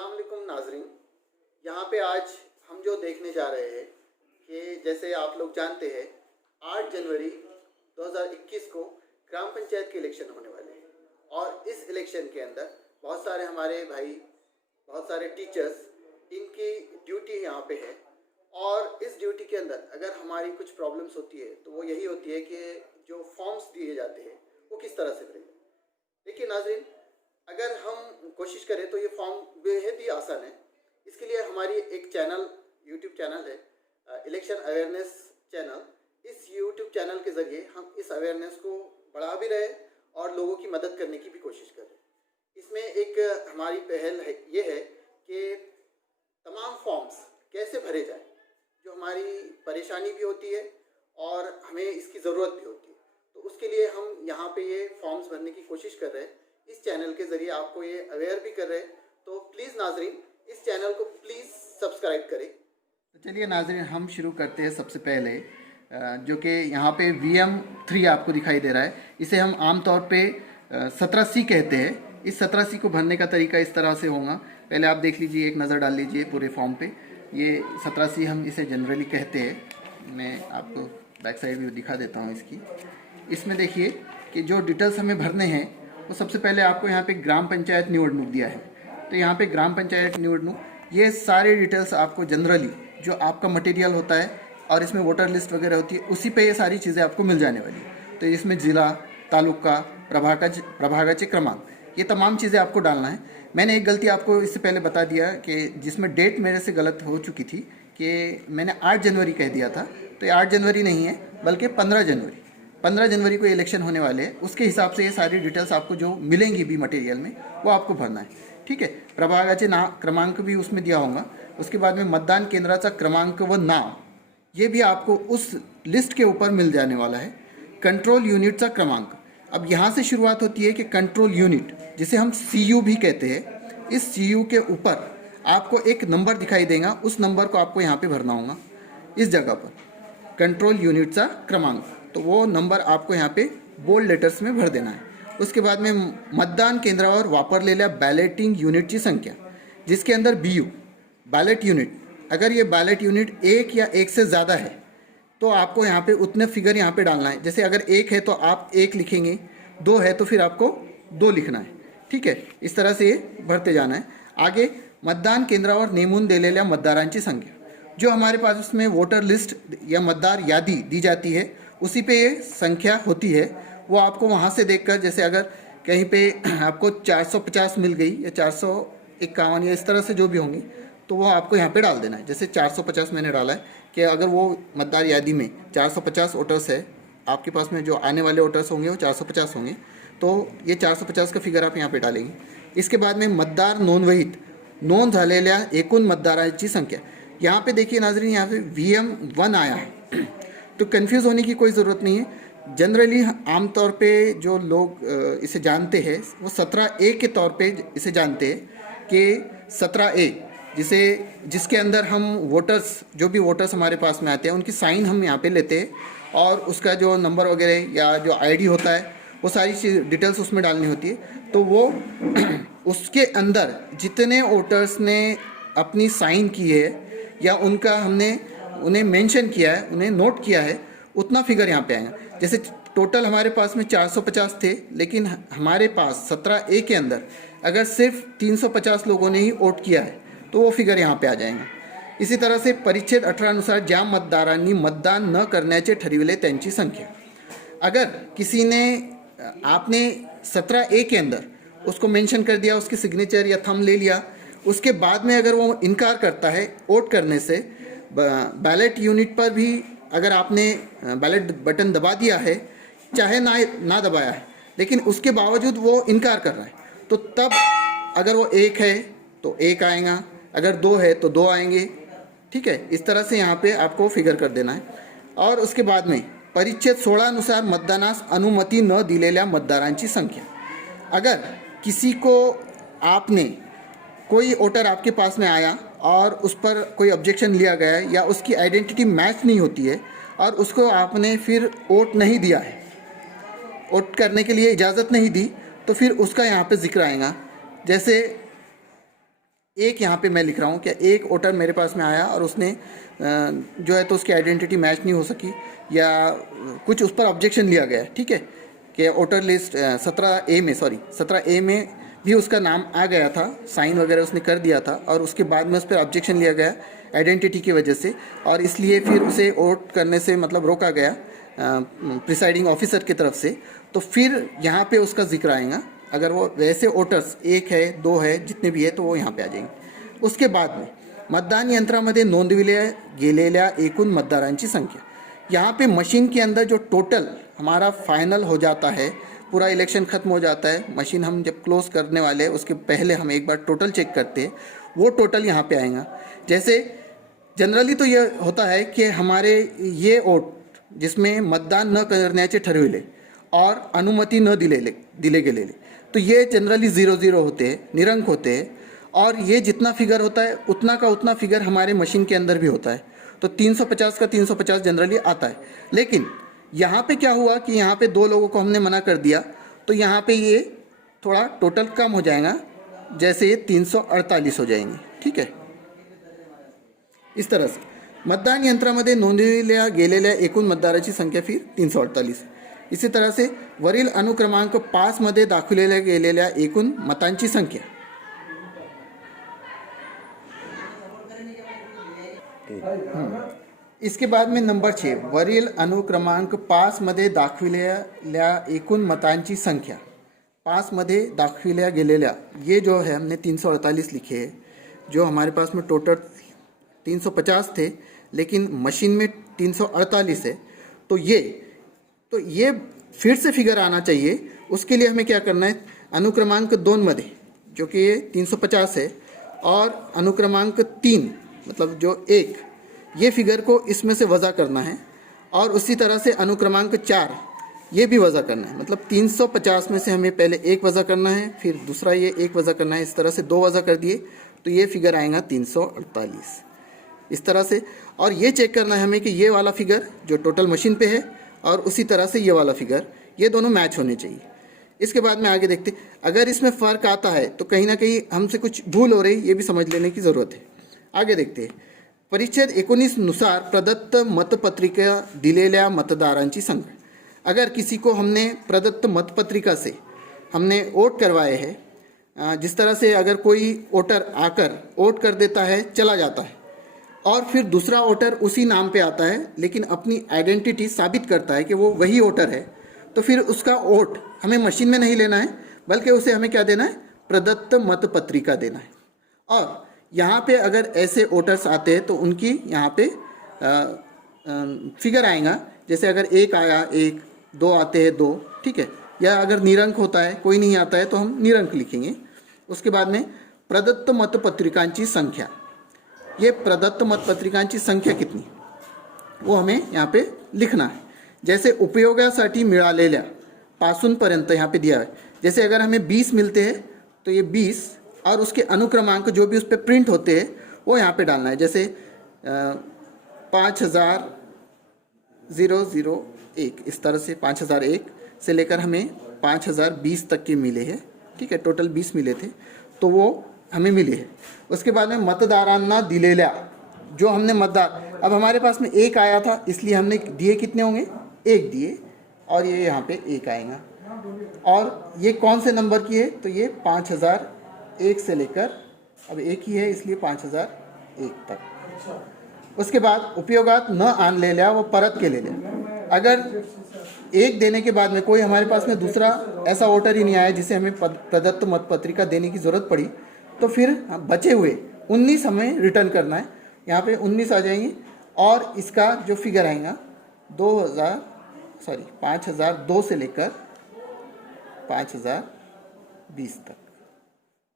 अस्सलाम वालेकुम नाजरीन। यहाँ पे आज हम जो देखने जा रहे हैं कि जैसे आप लोग जानते हैं 8 जनवरी 2021 को ग्राम पंचायत के इलेक्शन होने वाले हैं और इस इलेक्शन के अंदर बहुत सारे हमारे भाई, बहुत सारे टीचर्स, इनकी ड्यूटी यहाँ पे है और इस ड्यूटी के अंदर अगर हमारी कुछ प्रॉब्लम्स होती है तो वो यही होती है कि जो फॉर्म्स दिए जाते हैं वो किस तरह से भरेंगे। देखिए नाजरीन, अगर हम कोशिश करें तो ये फॉर्म बेहद ही आसान है। इसके लिए हमारी एक चैनल, यूट्यूब चैनल है, इलेक्शन अवेयरनेस चैनल। इस यूट्यूब चैनल के ज़रिए हम इस अवेयरनेस को बढ़ा भी रहे और लोगों की मदद करने की भी कोशिश कर रहे हैं। इसमें एक हमारी पहल है, ये है कि तमाम फॉर्म्स कैसे भरे जाए, जो हमारी परेशानी भी होती है और हमें इसकी ज़रूरत भी होती है। तो उसके लिए हम यहाँ पे ये फॉर्म्स भरने की कोशिश कर रहे हैं। इस चैनल के ज़रिए आपको ये अवेयर भी कर रहे हैं। तो प्लीज़ नाजरीन, इस चैनल को प्लीज़ सब्सक्राइब करें। तो चलिए नाजरीन, हम शुरू करते हैं। सबसे पहले जो कि यहाँ पे VM3 आपको दिखाई दे रहा है, इसे हम आम तौर पे 17C कहते हैं। इस 17C को भरने का तरीका इस तरह से होगा। पहले आप देख लीजिए, एक नज़र डाल लीजिए पूरे फॉर्म पे। ये 17C हम इसे जनरली कहते हैं। मैं आपको बैक साइड भी दिखा देता हूँ इसकी। इसमें देखिए कि जो डिटेल्स हमें भरने हैं वो सबसे पहले आपको यहाँ पे ग्राम पंचायत निवडणूक दिया है। तो यहाँ पे ग्राम पंचायत निवडणूक, ये सारे डिटेल्स आपको जनरली जो आपका मटेरियल होता है और इसमें वोटर लिस्ट वगैरह होती है, उसी पे ये सारी चीज़ें आपको मिल जाने वाली है। तो इसमें ज़िला, तालुका, प्रभागाचे क्रमांक, ये तमाम चीज़ें आपको डालना है। मैंने एक गलती आपको इससे पहले बता दिया कि जिसमें डेट मेरे से गलत हो चुकी थी कि मैंने 8 जनवरी कह दिया था। तो ये 8 जनवरी नहीं है, बल्कि 15 जनवरी को इलेक्शन होने वाले हैं। उसके हिसाब से ये सारी डिटेल्स आपको जो मिलेंगी भी मटेरियल में, वो आपको भरना है। ठीक है, प्रभागाचे क्रमांक भी उसमें दिया होगा। उसके बाद में मतदान केंद्राचा क्रमांक व नाव, ये भी आपको उस लिस्ट के ऊपर मिल जाने वाला है। कंट्रोल यूनिटचा क्रमांक, अब यहाँ से शुरुआत होती है कि कंट्रोल यूनिट, जिसे हम CU भी कहते हैं, इस CU के ऊपर आपको एक नंबर दिखाई देगा। उस नंबर को आपको यहाँ पे भरना होगा इस जगह पर, कंट्रोल यूनिटचा क्रमांक। तो वो नंबर आपको यहाँ पे बोल्ड लेटर्स में भर देना है। उसके बाद में मतदान केंद्रावर वापरलेल्या बॅलेटिंग युनिटची संख्या, जिसके अंदर BU बैलेट यूनिट, अगर ये बैलेट यूनिट 1 या 1 से ज़्यादा है तो आपको यहाँ पे उतने फिगर यहाँ पे डालना है। जैसे अगर 1 है तो आप 1 लिखेंगे, 2 है तो फिर आपको 2 लिखना है। ठीक है, इस तरह से ये भरते जाना है। आगे मतदान केंद्रावर नेमून दिलेल्या मतदारांची संख्या, जो हमारे पास उसमें वोटर लिस्ट या मतदार यादी दी जाती है, उसी पे ये संख्या होती है। वो आपको वहाँ से देखकर, जैसे अगर कहीं पे आपको 450 मिल गई या 451 या इस तरह से जो भी होंगी, तो वो आपको यहाँ पे डाल देना है। जैसे 450 मैंने डाला है कि अगर वो मतदार यादी में 450 वोटर्स है, आपके पास में जो आने वाले वोटर्स होंगे वो 450 होंगे, तो ये 450 का फिगर आप यहाँ पे डालेंगे। इसके बाद में मतदार नोंदवहीत नोंद झालेल्या एकूण मतदारांची संख्या, यहाँ पे देखिए नाजरीन, यहाँ पे VM1 आया है। तो कंफ्यूज होने की कोई ज़रूरत नहीं है। जनरली आमतौर पे जो लोग इसे जानते हैं वो 17A के तौर पे इसे जानते हैं कि 17A, जिसके अंदर हम वोटर्स, जो भी वोटर्स हमारे पास में आते हैं, उनकी साइन हम यहाँ पे लेते हैं और उसका जो नंबर वगैरह या जो ID होता है, वो सारी चीज़ डिटेल्स उसमें डालनी होती है। तो वो उसके अंदर जितने वोटर्स ने अपनी साइन की है या उनका हमने उन्हें मेंशन किया है, उन्हें नोट किया है, उतना फिगर यहाँ पे आएगा। जैसे टोटल हमारे पास में 450 थे, लेकिन हमारे पास 17A के अंदर अगर सिर्फ 350 लोगों ने ही वोट किया है तो वो फिगर यहाँ पे आ जाएगा। इसी तरह से परिच्छेद 18 अनुसार ज्या मतदारांनी मतदान न करण्याचे ठरविले त्यांची संख्या, अगर किसी ने, आपने 17A के अंदर उसको मेंशन कर दिया, उसकी सिग्नेचर या थंब ले लिया, उसके बाद में अगर वो इनकार करता है वोट करने से, बैलेट यूनिट पर भी अगर आपने बैलेट बटन दबा दिया है, चाहे ना दबाया है, लेकिन उसके बावजूद वो इनकार कर रहा है, तो तब अगर वो 1 है तो 1 आएगा, अगर 2 है तो 2 आएंगे। ठीक है, इस तरह से यहाँ पे आपको फिगर कर देना है। और उसके बाद में परिच्छेद 16 अनुसार मतदानास अनुमति न दिलेल्या मतदारांची संख्या, अगर किसी को, आपने, कोई वोटर आपके पास में आया और उस पर कोई ऑब्जेक्शन लिया गया है या उसकी आइडेंटिटी मैच नहीं होती है और उसको आपने फिर वोट नहीं दिया है, वोट करने के लिए इजाज़त नहीं दी, तो फिर उसका यहाँ पे जिक्र आएगा। जैसे एक यहाँ पे मैं लिख रहा हूँ कि एक वोटर मेरे पास में आया और उसने जो है तो उसकी आइडेंटिटी मैच नहीं हो सकी या कुछ उस पर ऑब्जेक्शन लिया गया, ठीक है, कि वोटर लिस्ट 17A में भी उसका नाम आ गया था, साइन वगैरह उसने कर दिया था और उसके बाद में उस पर ऑब्जेक्शन लिया गया आइडेंटिटी की वजह से, और इसलिए फिर उसे वोट करने से मतलब रोका गया प्रिसाइडिंग ऑफिसर की तरफ से, तो फिर यहाँ पे उसका जिक्र आएगा। अगर वो वैसे वोटर्स 1 है 2 है जितने भी है तो वो यहाँ पे आ जाएंगे। उसके बाद में मतदान यंत्रामध्ये नोंदविल्या गेलेल्या एकूण मतदारांची संख्या, यहाँ पे मशीन के अंदर जो टोटल हमारा फाइनल हो जाता है, पूरा इलेक्शन ख़त्म हो जाता है, मशीन हम जब क्लोज करने वाले हैं उसके पहले हम एक बार टोटल चेक करते हैं, वो टोटल यहाँ पे आएगा। जैसे जनरली तो ये होता है कि हमारे ये वोट जिसमें मतदान न करण्याचे ठरविले और अनुमति न दिले गेलेले, तो ये जनरली 0-0 होते हैं, निरंक होते हैं, और ये जितना फिगर होता है उतना का उतना फिगर हमारे मशीन के अंदर भी होता है, तो 350 का 350 जनरली आता है। लेकिन यहाँ पे क्या हुआ कि यहाँ पे 2 लोगों को हमने मना कर दिया, तो यहाँ पे ये थोड़ा टोटल कम हो जाएगा, जैसे ये 348 हो जाएंगे, ठीक है। इस तरह से मतदान यंत्रामध्ये नोंदविल्या गेलेल्या एकूण मतदाराची संख्या फिर 348। इसी तरह से वरील अनुक्रमांक 5 मध्ये दाखवलेल्या गेलेल्या एकूण मतांची संख्या, इसके बाद में नंबर 6 वरील अनुक्रमांक 5 मध्ये दाखविलेल्या एकूण मतांची संख्या, 5 मध्ये दाखविल्या गेलेल्या, ये जो है हमने 348 लिखे हैं, जो हमारे पास में टोटल 350 थे लेकिन मशीन में 348 है, तो ये फिर से फिगर आना चाहिए। उसके लिए हमें क्या करना है, अनुक्रमांक 2 मध्ये जो कि ये 350 है और अनुक्रमांक 3 मतलब जो 1, ये फिगर को इसमें से वज़ा करना है, और उसी तरह से अनुक्रमांक 4 ये भी वज़ा करना है। मतलब 350 में से हमें पहले 1 वज़ा करना है, फिर दूसरा ये 1 वज़ा करना है, इस तरह से 2 वज़ा कर दिए तो ये फिगर आएगा 348 इस तरह से। और ये चेक करना है हमें कि ये वाला फिगर जो टोटल मशीन पे है और उसी तरह से ये वाला फिगर, ये दोनों मैच होने चाहिए। इसके बाद में आगे देखते, अगर इसमें फ़र्क आता है तो कहीं ना कहीं हमसे कुछ भूल हो रही, ये भी समझ लेने की ज़रूरत है। आगे देखते हैं, परिच्छेद 19 नुसार प्रदत्त मतपत्रिका दिलेल्या मतदारांची संख्या। अगर किसी को हमने प्रदत्त मतपत्रिका से हमने वोट करवाए हैं, जिस तरह से अगर कोई वोटर आकर वोट कर देता है चला जाता है और फिर दूसरा वोटर उसी नाम पे आता है लेकिन अपनी आइडेंटिटी साबित करता है कि वो वही वोटर है, तो फिर उसका वोट हमें मशीन में नहीं लेना है, बल्कि उसे हमें क्या देना है, प्रदत्त मतपत्रिका देना है। और यहाँ पे अगर ऐसे वोटर्स आते हैं तो उनकी यहाँ पे फिगर आएगा, जैसे अगर 1 आया 1, 2 आते हैं 2, ठीक है, या अगर निरंक होता है, कोई नहीं आता है तो हम निरंक लिखेंगे। उसके बाद में प्रदत्त मतपत्रिकांची संख्या, ये प्रदत्त मतपत्रिकांची संख्या कितनी वो हमें यहाँ पे लिखना है। जैसे उपयोगासाठी मिळालेल्या पासूनपर्यंत यहाँ पे दिया है, जैसे अगर हमें 20 मिलते हैं तो ये 20 और उसके अनुक्रमांक जो भी उस पर प्रिंट होते हैं वो यहाँ पे डालना है। जैसे 5000-001 इस तरह से 5001 से लेकर हमें 5020 तक के मिले हैं, ठीक है, टोटल 20 मिले थे तो वो हमें मिली है। उसके बाद में मतदारांना दिलेल्या, जो हमने मतदार, अब हमारे पास में 1 आया था इसलिए हमने दिए कितने होंगे, 1 दिए, और ये यहाँ पे 1 आएगा। और ये कौन से नंबर की है, तो ये 5001 से लेकर, अब 1 ही है इसलिए 5001 तक। उसके बाद उपयोगात न आणलेल्या व परत केलेल्या, अगर 1 देने के बाद में कोई हमारे पास में दूसरा ऐसा वोटर ही नहीं आया जिसे हमें प्रदत्त मतपत्रिका देने की ज़रूरत पड़ी, तो फिर बचे हुए 19 हमें रिटर्न करना है। यहाँ पे 19 आ जाएंगे और इसका जो फिगर आएगा 5002 से लेकर 5020 तक,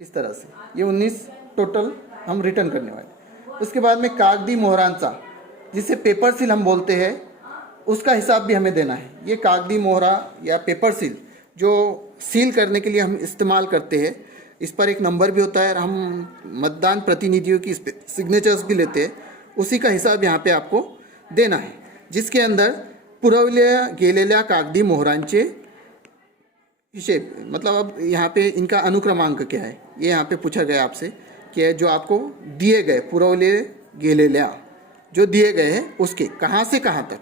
इस तरह से ये 19 टोटल हम रिटर्न करने वाले। उसके बाद में कागदी मोहरांचा, जिसे पेपर सील हम बोलते हैं, उसका हिसाब भी हमें देना है। ये कागदी मोहरा या पेपर सील जो सील करने के लिए हम इस्तेमाल करते हैं, इस पर एक नंबर भी होता है और हम मतदान प्रतिनिधियों की सिग्नेचर्स भी लेते हैं, उसी का हिसाब यहाँ पे आपको देना है, जिसके अंदर पुरवल्या गेलेल्या कागदी मोहरांचे हिशेब, मतलब अब यहाँ पे इनका अनुक्रमांक क्या है ये यहाँ पे पूछा गया आपसे कि जो आपको दिए गए पुरवले गेलेल्या जो दिए गए हैं उसके कहाँ से कहाँ तक।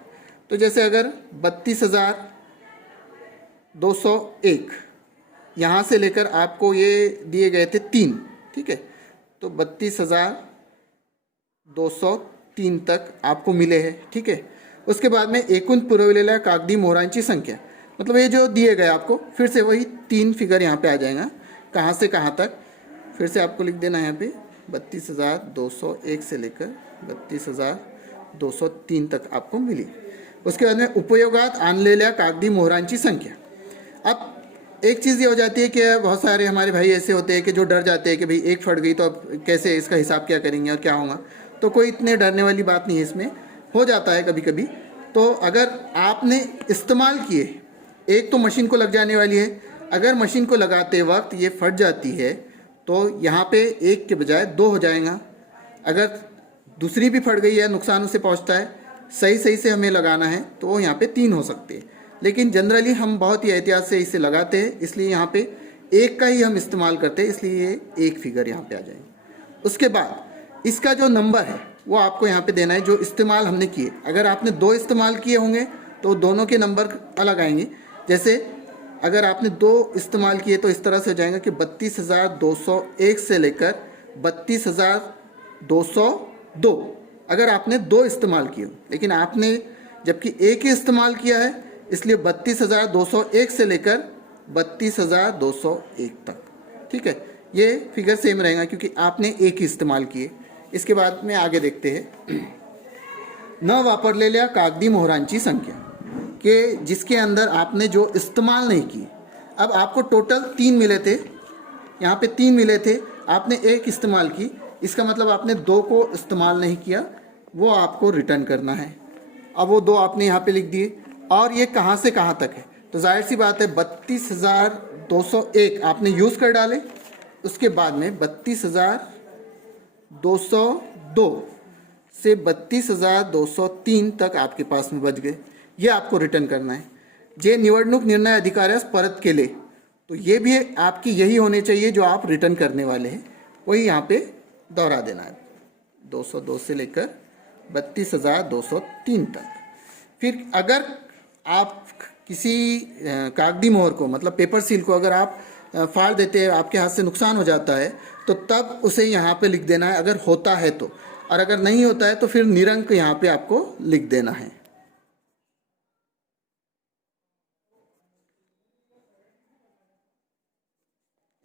तो जैसे अगर 32,201 यहाँ से लेकर आपको ये दिए गए थे 3, ठीक है, तो 32,203 तक आपको मिले हैं, ठीक है। उसके बाद में एकूण पुरवलेल्या कागदी मोहरांची संख्या, मतलब ये जो दिए गए आपको फिर से वही 3 फिगर यहाँ पे आ जाएगा, कहाँ से कहाँ तक। फिर से आपको लिख देना है यहाँ पे 32,201 से लेकर 32,203 तक आपको मिली। उसके बाद में उपयोगात आणलेल्या कागदी मोहरांची संख्या। अब एक चीज़ ये हो जाती है कि बहुत सारे हमारे भाई ऐसे होते हैं कि जो डर जाते हैं कि भाई एक फट गई तो अब कैसे इसका हिसाब क्या करेंगे और क्या होगा। तो कोई इतने डरने वाली बात नहीं है, इसमें हो जाता है कभी कभी। तो अगर आपने इस्तेमाल किए, एक तो मशीन को लग जाने वाली है, अगर मशीन को लगाते वक्त ये फट जाती है तो यहाँ पे 1 के बजाय 2 हो जाएगा। अगर दूसरी भी फट गई है, नुकसान उसे पहुँचता है, सही से हमें लगाना है तो वो यहाँ पे 3 हो सकते हैं। लेकिन जनरली हम बहुत ही एहतियात से इसे लगाते हैं, इसलिए यहाँ पे 1 का ही हम इस्तेमाल करते हैं, इसलिए ये 1 फिगर यहाँ पे आ जाएगी। उसके बाद इसका जो नंबर है वो आपको यहाँ पे देना है जो इस्तेमाल हमने किए। अगर आपने 2 इस्तेमाल किए होंगे तो दोनों के नंबर अलग आएंगे। जैसे अगर आपने 2 इस्तेमाल किए तो इस तरह से हो जाएगा कि 32,201 से लेकर 32,202 अगर आपने 2 इस्तेमाल किए, लेकिन आपने जबकि 1 ही इस्तेमाल किया है, इसलिए 32,201 से लेकर 32,201 तक, ठीक है। ये फिगर सेम रहेगा क्योंकि आपने 1 ही इस्तेमाल किए। इसके बाद में आगे देखते हैं न वापरलेल्या कागदी मोहरांची संख्या, कि जिसके अंदर आपने जो इस्तेमाल नहीं की। अब आपको टोटल 3 मिले थे, यहाँ पे 3 मिले थे, आपने 1 इस्तेमाल की, इसका मतलब आपने 2 को इस्तेमाल नहीं किया, वो आपको रिटर्न करना है। अब वो 2 आपने यहाँ पे लिख दिए और ये कहाँ से कहाँ तक है, तो जाहिर सी बात है 32,201 आपने यूज़ कर डाले। उसके बाद में 32,202 से 32,203 तक आपके पास में बच गए, ये आपको रिटर्न करना है। जे निवडणूक निर्णय अधिकाऱ्यास परत केले, तो ये भी आपकी यही होने चाहिए जो आप रिटर्न करने वाले हैं, वही यहाँ पे दोहरा देना है। 202 से लेकर 32,203 तक। फिर अगर आप किसी कागदी मोहर को, मतलब पेपर सील को अगर आप फाड़ देते हैं, आपके हाथ से नुकसान हो जाता है, तो तब उसे यहाँ पे लिख देना है अगर होता है तो, और अगर नहीं होता है तो फिर निरंक यहाँ पे आपको लिख देना है।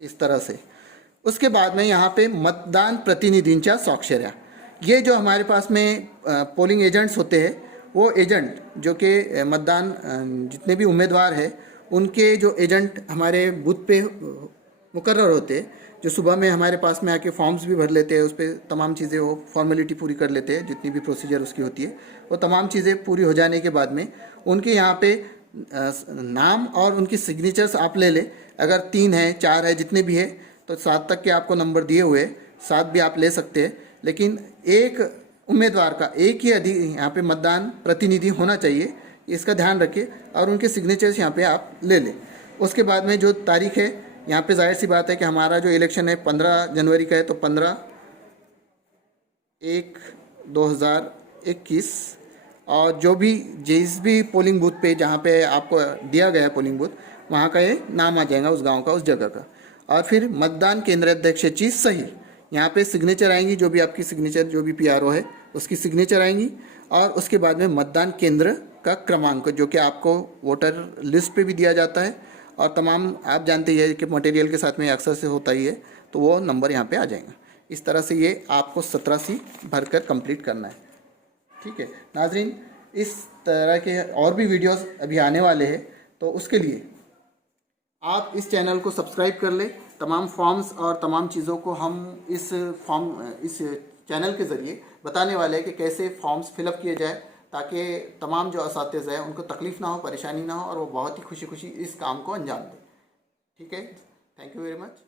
इस तरह से। उसके बाद में यहाँ पे मतदान प्रतिनिधींच्या स्वाक्षऱ्या, ये जो हमारे पास में पोलिंग एजेंट्स होते हैं, वो एजेंट जो कि मतदान जितने भी उम्मीदवार हैं उनके जो एजेंट हमारे बूथ पे मुकर्रर होते हैं, जो सुबह में हमारे पास में आके फॉर्म्स भी भर लेते हैं, उस पर तमाम चीज़ें वो फॉर्मेलिटी पूरी कर लेते हैं, जितनी भी प्रोसीजर उसकी होती है, वो तमाम चीज़ें पूरी हो जाने के बाद में उनके यहाँ पे नाम और उनकी सिग्नेचर्स आप ले लें। अगर 3 है 4 है जितने भी है तो 7 तक के आपको नंबर दिए हुए, 7 भी आप ले सकते हैं। लेकिन एक उम्मीदवार का एक ही यहाँ पे मतदान प्रतिनिधि होना चाहिए, इसका ध्यान रखिए, और उनके सिग्नेचर्स यहाँ पे आप ले लें। उसके बाद में जो तारीख है यहाँ पे जाहिर सी बात है कि हमारा जो इलेक्शन है 15 जनवरी का है, तो 15/1/2021, और जो भी जिस भी पोलिंग बूथ पे जहाँ पे आपको दिया गया है पोलिंग बूथ, वहाँ का ये नाम आ जाएगा उस गांव का, उस जगह का। और फिर मतदान केंद्र अध्यक्षाची सही, यहाँ पे सिग्नेचर आएंगी, जो भी आपकी सिग्नेचर, जो भी पीआरओ है उसकी सिग्नेचर आएंगी। और उसके बाद में मतदान केंद्र का क्रमांक, जो कि आपको वोटर लिस्ट पे भी दिया जाता है, और तमाम आप जानते ही है कि मटेरियल के साथ में अक्सर से होता ही है, तो वो नंबर यहाँ पे आ जाएगा। इस तरह से ये आपको 17C भरकर कंप्लीट करना है, ठीक है नाजरीन। इस तरह के और भी वीडियोस अभी आने वाले हैं, तो उसके लिए आप इस चैनल को सब्सक्राइब कर लें। तमाम फॉर्म्स और तमाम चीज़ों को हम इस चैनल के ज़रिए बताने वाले हैं कि कैसे फॉर्म्स फिलअप किए जाए, ताकि तमाम जो असातिज़ हैं उनको तकलीफ़ ना हो, परेशानी ना हो, और वो बहुत ही खुशी खुशी इस काम को अंजाम दें, ठीक है। Thank you very much.